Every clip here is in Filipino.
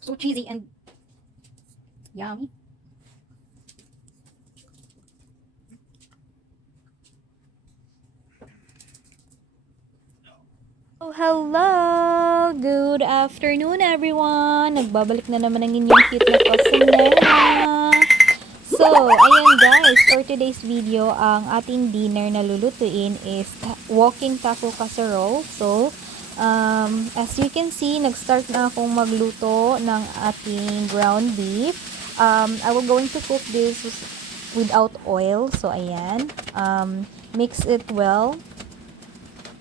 So cheesy and yummy. Oh, hello! Good afternoon, everyone! Nagbabalik na naman ang inyong cute na kusinera. So, ayan guys, for today's video, ang ating dinner na lulutuin is walking taco casserole. So, as you can see, nag-start na akong magluto ng ating ground beef. I will going to cook this without oil. So, ayan. Mix it well.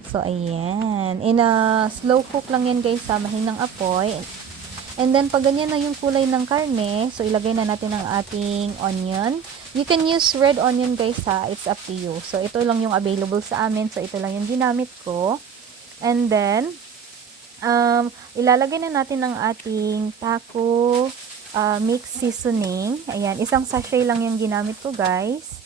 So, ayan. In a slow cook lang yan guys, sa mahinang apoy. And then, pag ganyan na yung kulay ng karne, so ilagay na natin ang ating onion. You can use red onion guys ha, it's up to you. So, ito lang yung available sa amin. So, ito lang yung ginamit ko. And then, ilalagay na natin ang ating taco mix seasoning. Ayan, isang sachet lang yung ginamit ko guys.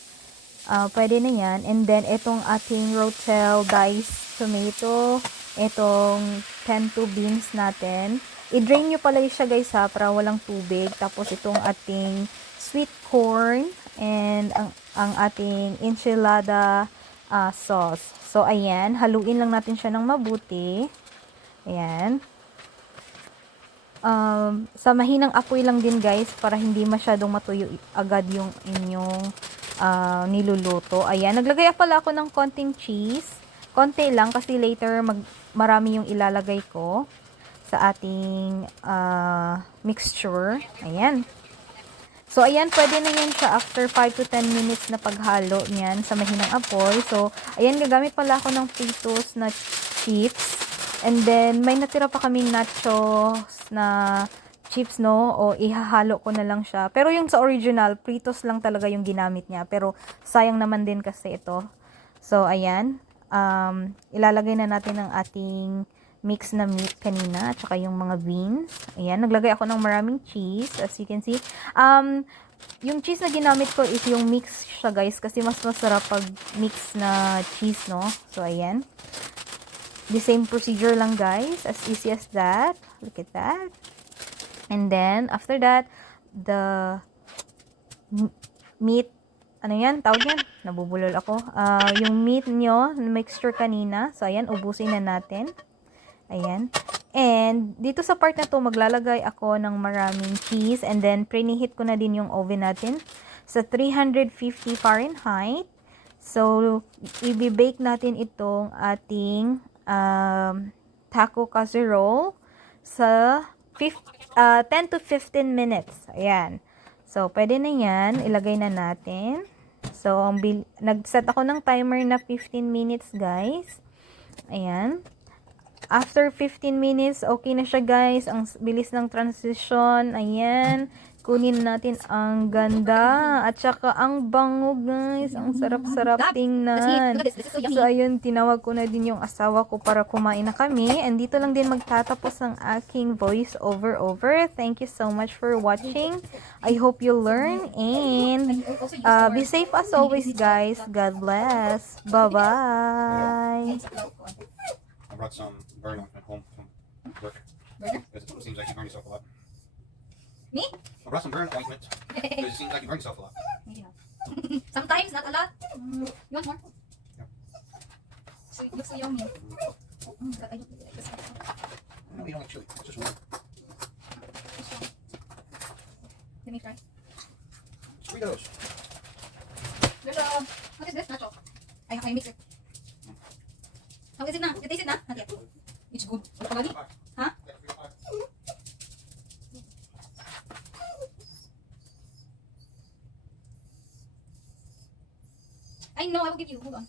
Pwede na yan. And then, itong ating rotel diced tomato, itong pinto beans natin. I-drain nyo pala siya guys ha, para walang tubig. Tapos, itong ating sweet corn and ang ating enchilada sauce. So, ayan. Haluin lang natin siya ng mabuti. Ayan. Sa mahinang apoy lang din guys, para hindi masyadong matuyo agad yung inyong niluluto. Ayan, naglagay pala ako ng konting cheese. Konti lang kasi later marami yung ilalagay ko sa ating mixture. Ayan. So, ayan, pwede na yan siya after 5 to 10 minutes na paghalo niyan sa mahinang apoy. So, ayan, gagamit pala ako ng Fritos na chips. And then, may natira pa kaming nachos na chips, no? O ihahalo ko na lang siya. Pero yung sa original, Fritos lang talaga yung ginamit niya. Pero sayang naman din kasi ito. So, ayan. Ilalagay na natin ang ating mix na meat kanina. At saka yung mga beans. Ayan. Naglagay ako ng maraming cheese. As you can see. Yung cheese na ginamit ko is yung mix siya, guys. Kasi mas masarap pag mix na cheese, no? So, ayan. The same procedure lang, guys. As easy as that. Look at that. And then, after that, the meat, ano yan? Tawag yan? Nabubulol ako. Yung meat nyo, mixture kanina. So, ayan, ubusin na natin. Ayan. And, dito sa part na to, maglalagay ako ng maraming cheese. And then, preheat ko na din yung oven natin sa 350 Fahrenheit. So, i-bake natin itong ating taco casserole sa 10 to 15 minutes. Ayan. So, pwede na yan. Ilagay na natin. So, nag-set ako ng timer na 15 minutes, guys. Ayan. After 15 minutes, okay na siya, guys. Ang bilis ng transition. Ayan. Kunin natin ang ganda. At saka ang bango, guys. Ang sarap-sarap tingnan. So, ayun, tinawag ko na din yung asawa ko para kumain na kami. And dito lang din magtatapos ang aking voice over. Thank you so much for watching. I hope you learn. And be safe as always, guys. God bless. Bye-bye. I brought some burn at home from work. Because it seems like you burn yourself a lot. Me? I brought some burn ointment. Because it seems like you burn yourself a lot. Sometimes, not a lot. You want more? Yeah. So it looks so yummy. But I don't like this. No, you don't like chili. It's just warm. Let me try. Sweetos. There's a, what is this? Nacho. I mix it. How is it na? You taste it na? Not yet. It's good. Huh? I know, I will give you. Hold on.